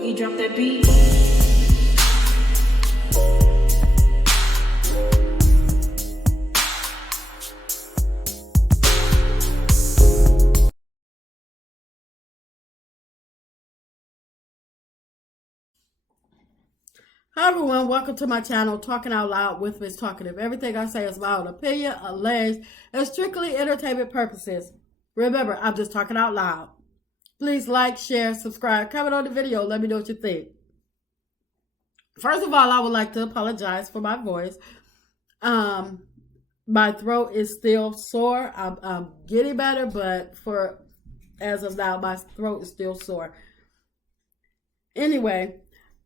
Boogie, drop that beat. Hi everyone, welcome to my channel, Talking Out Loud with Miss Talkative. Everything I say is my own opinion, alleged, and strictly entertainment purposes. Remember, I'm just talking out loud. Please like, share, subscribe, comment on the video, let me know what you think. First of all, I would like to apologize for my voice. My throat is still sore. I'm getting better, but as of now, my throat is still sore. Anyway,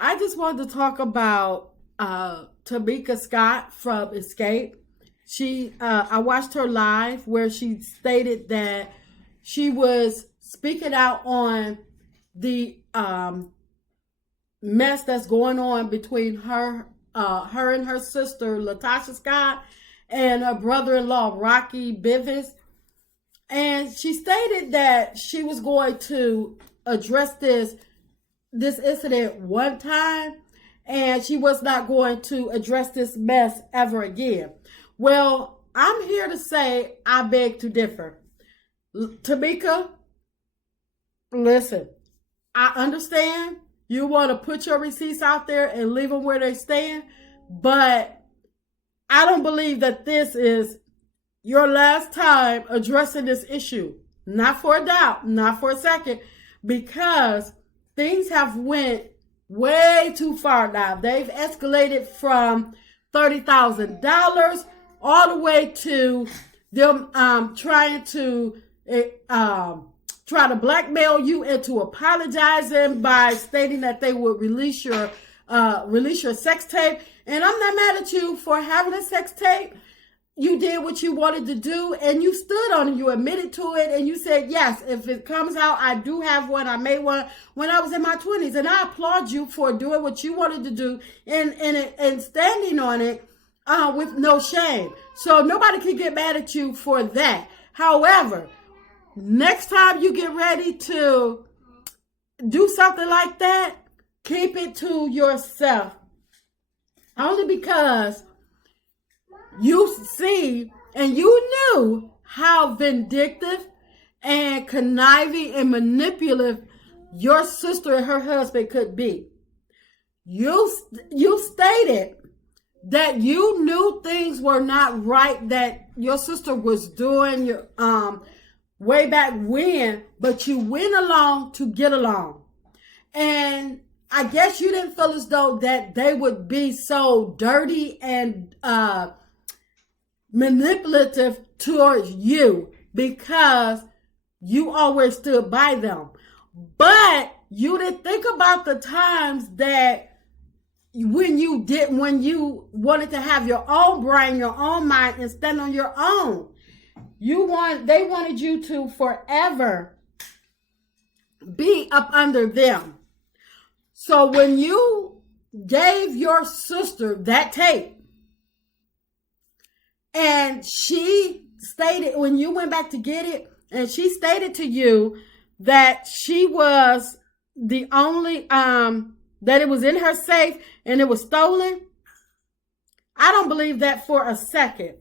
I just wanted to talk about Tameka Scott from Escape. I watched her live where she stated that she was speaking out on the mess that's going on between her and her sister, Tameka Scott, and her brother-in-law, Rocky Bivens. And she stated that she was going to address this incident one time, and she was not going to address this mess ever again. Well, I'm here to say I beg to differ. Tameka, listen, I understand you want to put your receipts out there and leave them where they stand, but I don't believe that this is your last time addressing this issue. Not for a doubt, not for a second, because things have went way too far now. They've escalated from $30,000 all the way to them trying to blackmail you into apologizing by stating that they would release your sex tape. And I'm not mad at you for having a sex tape. You did what you wanted to do, and you stood on it. You admitted to it, and you said, yes, if it comes out, I do have one. I made one when I was in my 20s, and I applaud you for doing what you wanted to do and standing on it with no shame. So nobody can get mad at you for that. However, next time you get ready to do something like that, keep it to yourself. Only because you see, and you knew how vindictive and conniving and manipulative your sister and her husband could be. You stated that you knew things were not right that your sister was doing way back when, but you went along to get along. And I guess you didn't feel as though that they would be so dirty and manipulative towards you because you always stood by them. But you didn't think about the times that when you wanted to have your own brain, your own mind, and stand on your own. They wanted you to forever be up under them. So when you gave your sister that tape, and she stated, when you went back to get it, and she stated to you that she was the only, that it was in her safe and it was stolen. I don't believe that for a second.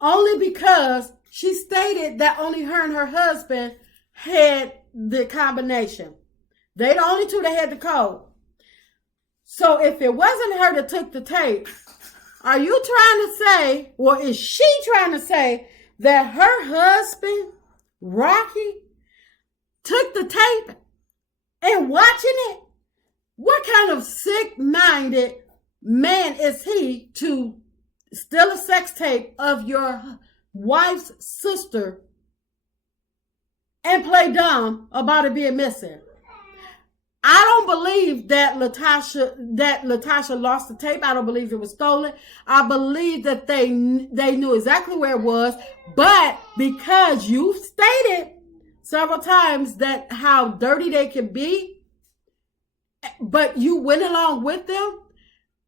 Only because she stated that only her and her husband had the combination. They the only two that had the code. So if it wasn't her that took the tape, are you trying to say, or is she trying to say that her husband, Rocky, took the tape and watching it? What kind of sick-minded man is he to steal a sex tape of your wife's sister and play dumb about it being missing? I don't believe that Latasha lost the tape. I don't believe it was stolen. I believe that they knew exactly where it was. But because you stated several times that how dirty they can be, but you went along with them,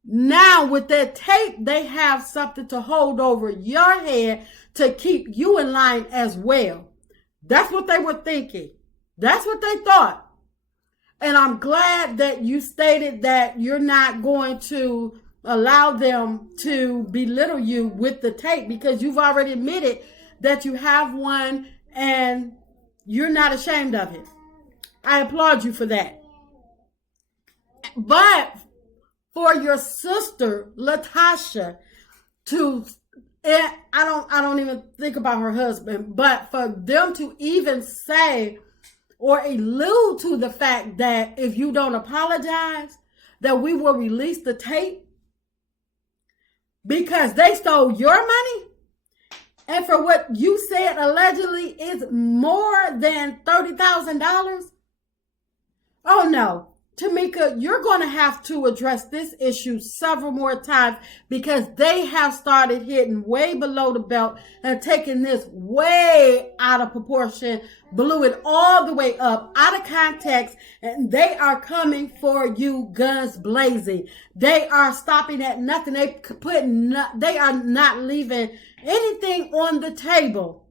now with that tape, they have something to hold over your head to keep you in line as well. That's what they were thinking. That's what they thought. And I'm glad that you stated that you're not going to allow them to belittle you with the tape, because you've already admitted that you have one and you're not ashamed of it. I applaud you for that. But for your sister, Latasha, to, I don't even think about her husband, but for them to even say or allude to the fact that if you don't apologize, that we will release the tape because they stole your money, and for what you said allegedly is more than $30,000. Oh no. Tameka, you're going to have to address this issue several more times, because they have started hitting way below the belt and taking this way out of proportion, blew it all the way up, out of context, and they are coming for you guns blazing. They are stopping at nothing. They are not leaving anything on the table.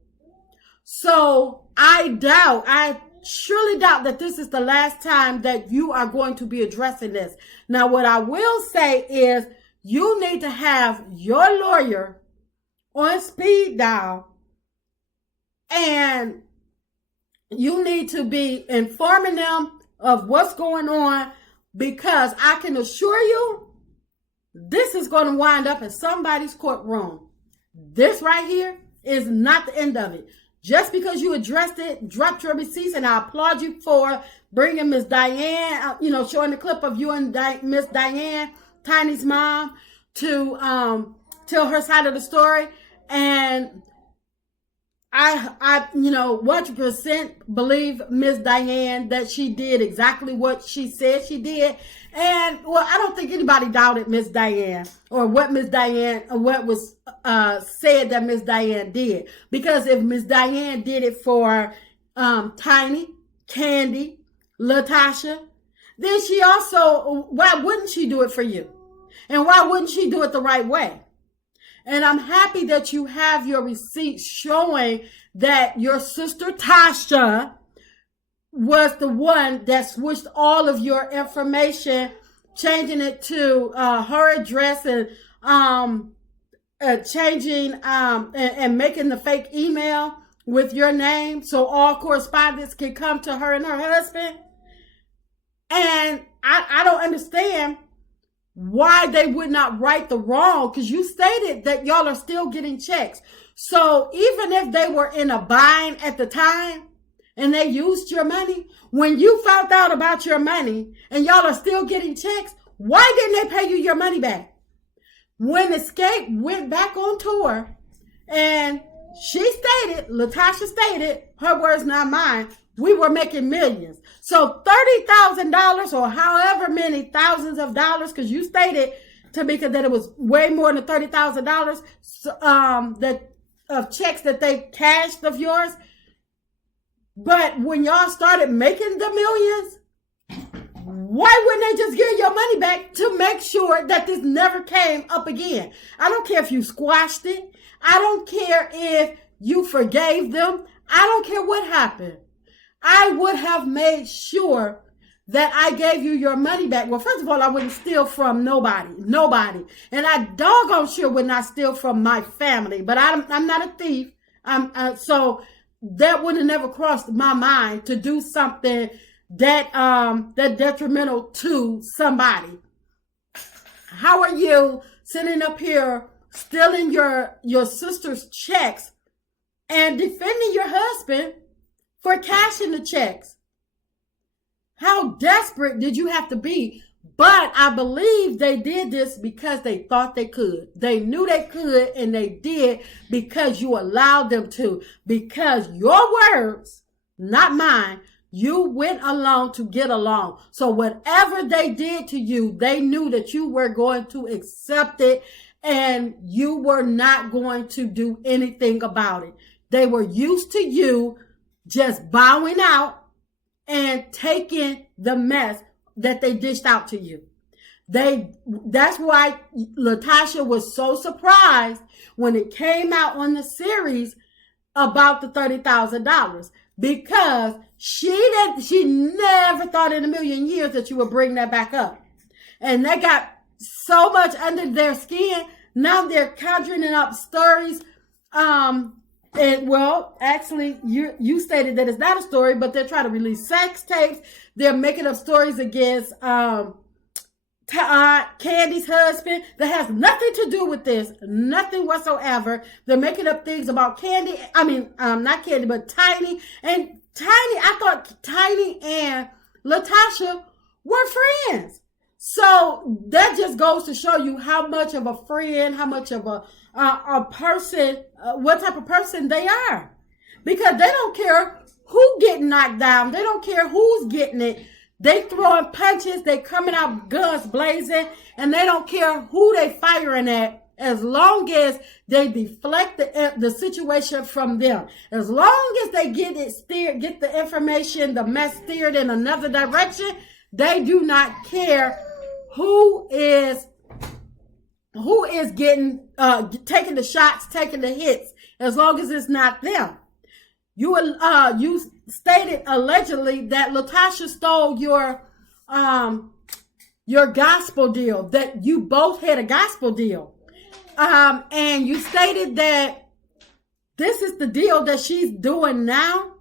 So I surely doubt that this is the last time that you are going to be addressing this. Now, what I will say is you need to have your lawyer on speed dial, and you need to be informing them of what's going on, because I can assure you this is going to wind up in somebody's courtroom. This right here is not the end of it. Just because you addressed it, dropped your receipts, and I applaud you for bringing Miss Diane, showing the clip of you and Miss Diane, Tiny's mom, to tell her side of the story. And I 100% believe Miss Diane that she did exactly what she said she did. And well, I don't think anybody doubted Miss Diane or what was said that Miss Diane did. Because if Miss Diane did it for Tiny, Candy, Latasha, then she also, why wouldn't she do it for you? And why wouldn't she do it the right way? And I'm happy that you have your receipts showing that your sister Tasha was the one that switched all of your information, changing it to her address, and changing and making the fake email with your name so all correspondence can come to her and her husband. And I don't understand why they would not right the wrong, because you stated that y'all are still getting checks. So even if they were in a bind at the time and they used your money, when you found out about your money and y'all are still getting checks, why didn't they pay you your money back? When Escape went back on tour, and Latasha stated, her words not mine, we were making millions. So $30,000 or however many thousands of dollars, because you stated, Tameka, that it was way more than $30,000 of checks that they cashed of yours. But when y'all started making the millions, why wouldn't they just give your money back to make sure that this never came up again? I don't care if you squashed it. I don't care if you forgave them. I don't care what happened. I would have made sure that I gave you your money back. Well, first of all, I wouldn't steal from nobody. And I doggone sure would not steal from my family. But I'm not a thief. So that would have never crossed my mind to do something that detrimental to somebody. How are you sitting up here stealing your sister's checks and defending your husband for cashing the checks? How desperate did you have to be? But I believe they did this because they thought they could. They knew they could, and they did because you allowed them to. Because your words, not mine, you went along to get along. So whatever they did to you, they knew that you were going to accept it, and you were not going to do anything about it. They were used to you just bowing out and taking the mess that they dished out to you. That's why Latasha was so surprised when it came out on the series about the $30,000. because she never thought in a million years that you would bring that back up. And they got so much under their skin. Now they're conjuring up stories. And well, actually, you stated that it's not a story, but they're trying to release sex tapes. They're making up stories against Candy's husband that has nothing to do with this, nothing whatsoever. They're making up things about Candy. I mean, not Candy, but Tiny. And Tiny, I thought Tiny and Latasha were friends. So that just goes to show you how much of a friend, how much of a person, what type of person they are. Because they don't care who getting knocked down. They don't care who's getting it. They throwing punches. They coming out guns blazing. And they don't care who they firing at, as long as they deflect the situation from them. As long as they get the information, the mess steered in another direction, they do not care who is getting taking the shots, taking the hits, as long as it's not them. You stated allegedly that Latasha stole your gospel deal, that you both had a gospel deal, and you stated that this is the deal that she's doing now.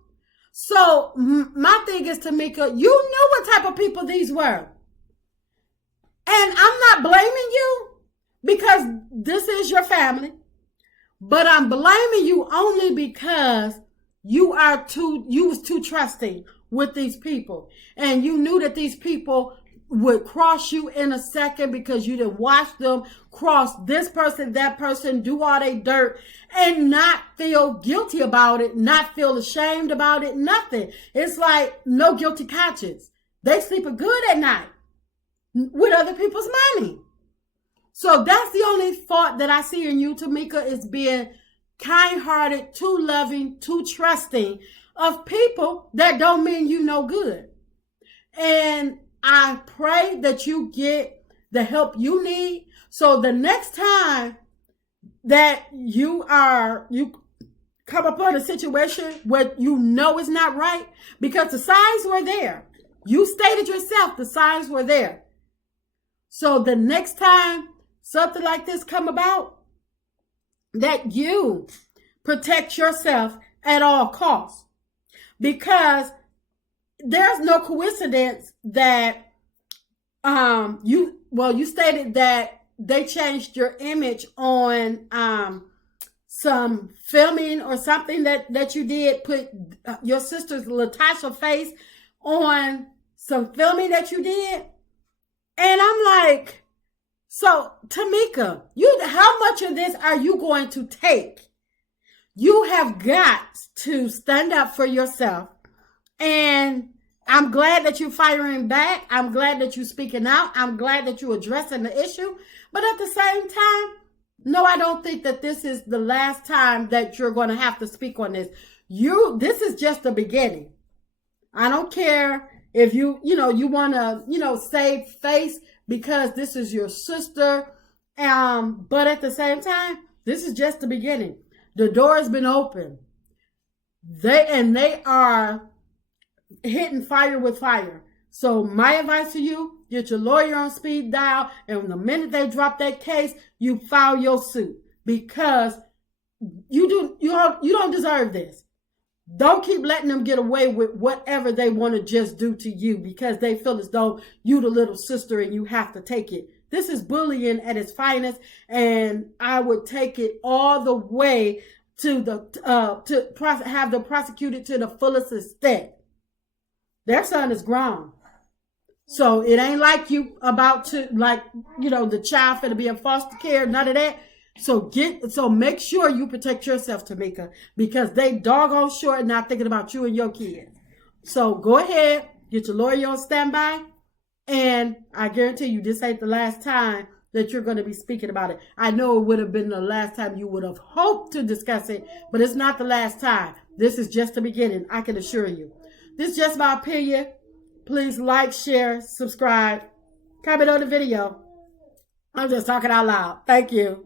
So my thing is, Tameka, you knew what type of people these were. And I'm not blaming you because this is your family, but I'm blaming you only because you was too trusting with these people. And you knew that these people would cross you in a second because you didn't watch them cross this person, that person, do all they dirt and not feel guilty about it, not feel ashamed about it, nothing. It's like no guilty conscience. They sleeping good at night with other people's money. So that's the only fault that I see in you, Tameka, is being kind-hearted, too loving, too trusting of people that don't mean you no good. And I pray that you get the help you need. So the next time that you come upon a situation where you know it's not right, because the signs were there. You stated yourself, the signs were there. So the next time something like this come about, that you protect yourself at all costs. Because there's no coincidence that you stated that they changed your image on some filming or something that you did, put your sister's Latasha face on some filming that you did. And I'm like, so Tameka, how much of this are you going to take? You have got to stand up for yourself. And I'm glad that you're firing back. I'm glad that you're speaking out. I'm glad that you're addressing the issue. But at the same time, no, I don't think that this is the last time that you're going to have to speak on this. This is just the beginning. I don't care if you want to, save face because this is your sister. But at the same time, this is just the beginning. The door has been opened. They are hitting fire with fire. So my advice to you, get your lawyer on speed dial, and the minute they drop that case, you file your suit, because you don't deserve this. Don't keep letting them get away with whatever they want to just do to you because they feel as though you the little sister and you have to take it. This is bullying at its finest, and I would take it all the way to have them prosecuted to the fullest extent. Their son is grown. So it ain't like you about to, the child finna be in foster care, none of that. So make sure you protect yourself, Tameka, because they doggone sure not thinking about you and your kids. So go ahead, get your lawyer on standby, and I guarantee you this ain't the last time that you're going to be speaking about it. I know it would have been the last time you would have hoped to discuss it, but it's not the last time. This is just the beginning, I can assure you. This is just my opinion. Please like, share, subscribe, comment on the video. I'm just talking out loud. Thank you.